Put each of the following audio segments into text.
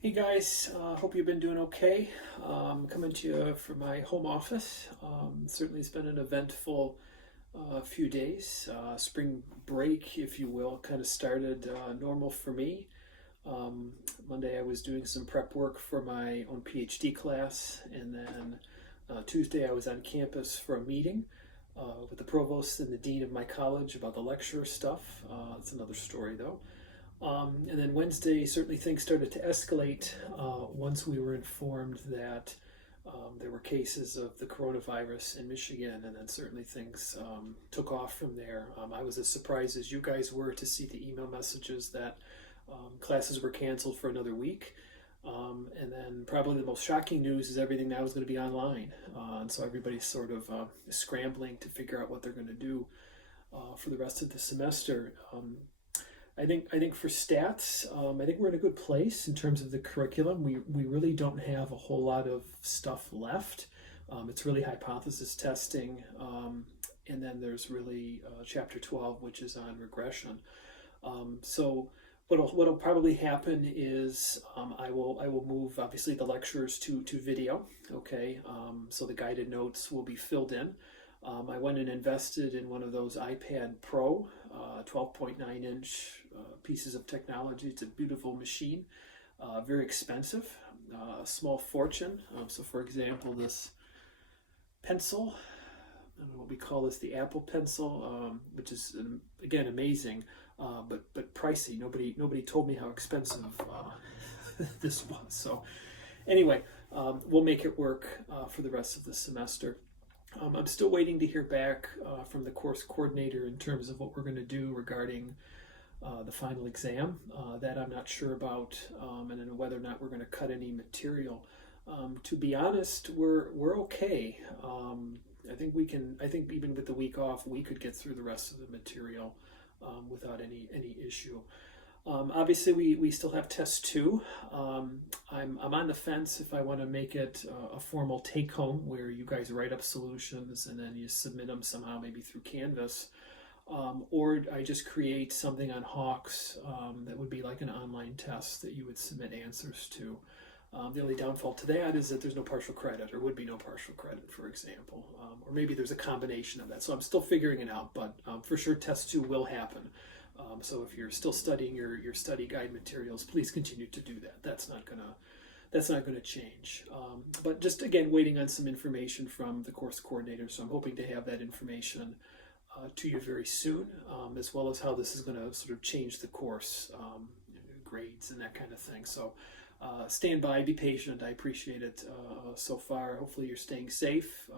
Hey guys, hope you've been doing okay. Coming to you from my home office. Certainly it's been an eventful few days. Spring break, if you will, kind of started normal for me. Um, Monday I was doing some prep work for my own PhD class, and then Tuesday I was on campus for a meeting with the provost and the dean of my college about the lecture stuff. That's another story though. And then Wednesday, certainly things started to escalate once we were informed that there were cases of the coronavirus in Michigan, and then certainly things took off from there. I was as surprised as you guys were to see the email messages that classes were canceled for another week. And then probably the most shocking news is everything now is going to be online. And so everybody's sort of scrambling to figure out what they're going to do for the rest of the semester. I think for stats, I think we're in a good place in terms of the curriculum. We really don't have a whole lot of stuff left. It's really hypothesis testing, and then there's really chapter 12, which is on regression. So what'll probably happen is I will move obviously the lectures to video. Okay, so the guided notes will be filled in. I went and invested in one of those iPad Pro 12.9-inch pieces of technology. It's a beautiful machine, very expensive, a small fortune. So, for example, this pencil, I don't know what we call this, the Apple Pencil, which is again amazing, but pricey. Nobody told me how expensive this was. So, anyway, we'll make it work for the rest of the semester. I'm still waiting to hear back from the course coordinator in terms of what we're going to do regarding the final exam. That I'm not sure about, and then whether or not we're going to cut any material. To be honest, we're okay. I think we can. I think even with the week off, we could get through the rest of the material without any issue. Obviously, we still have test two. I'm on the fence if I want to make it a formal take home where you guys write up solutions and then you submit them somehow, maybe through Canvas, or I just create something on Hawks that would be like an online test that you would submit answers to. The only downfall to that is that there's no partial credit, or would be no partial credit, for example, or maybe there's a combination of that. So I'm still figuring it out, but for sure, test two will happen. So if you're still studying your study guide materials, please continue to do that. That's not gonna change. But just again, waiting on some information from the course coordinator. So I'm hoping to have that information to you very soon, as well as how this is going to sort of change the course, grades and that kind of thing. So stand by, be patient. I appreciate it so far. Hopefully you're staying safe.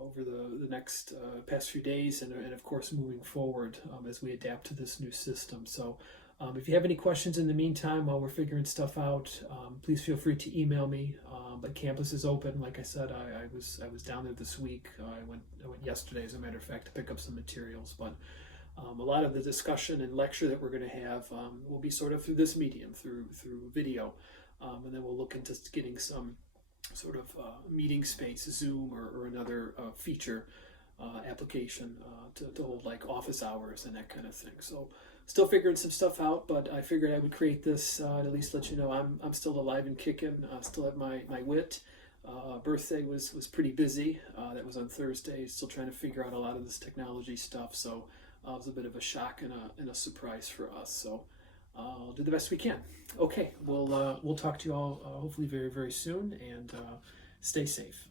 Over the next past few days, and of course moving forward as we adapt to this new system. So if you have any questions in the meantime while we're figuring stuff out, please feel free to email me. But campus is open. Like I said, I was down there this week. I went yesterday, as a matter of fact, to pick up some materials. But a lot of the discussion and lecture that we're going to have will be sort of through this medium, through video, and then we'll look into getting some sort of meeting space, Zoom or another feature application to hold like office hours and that kind of thing. So still figuring some stuff out, but I figured I would create this to at least let you know I'm still alive and kicking. Still have my wit. Birthday was pretty busy. That was on Thursday. Still trying to figure out a lot of this technology stuff. So it was a bit of a shock and a surprise for us. So I'll do the best we can. Okay, we'll talk to you all hopefully very, very soon, and stay safe.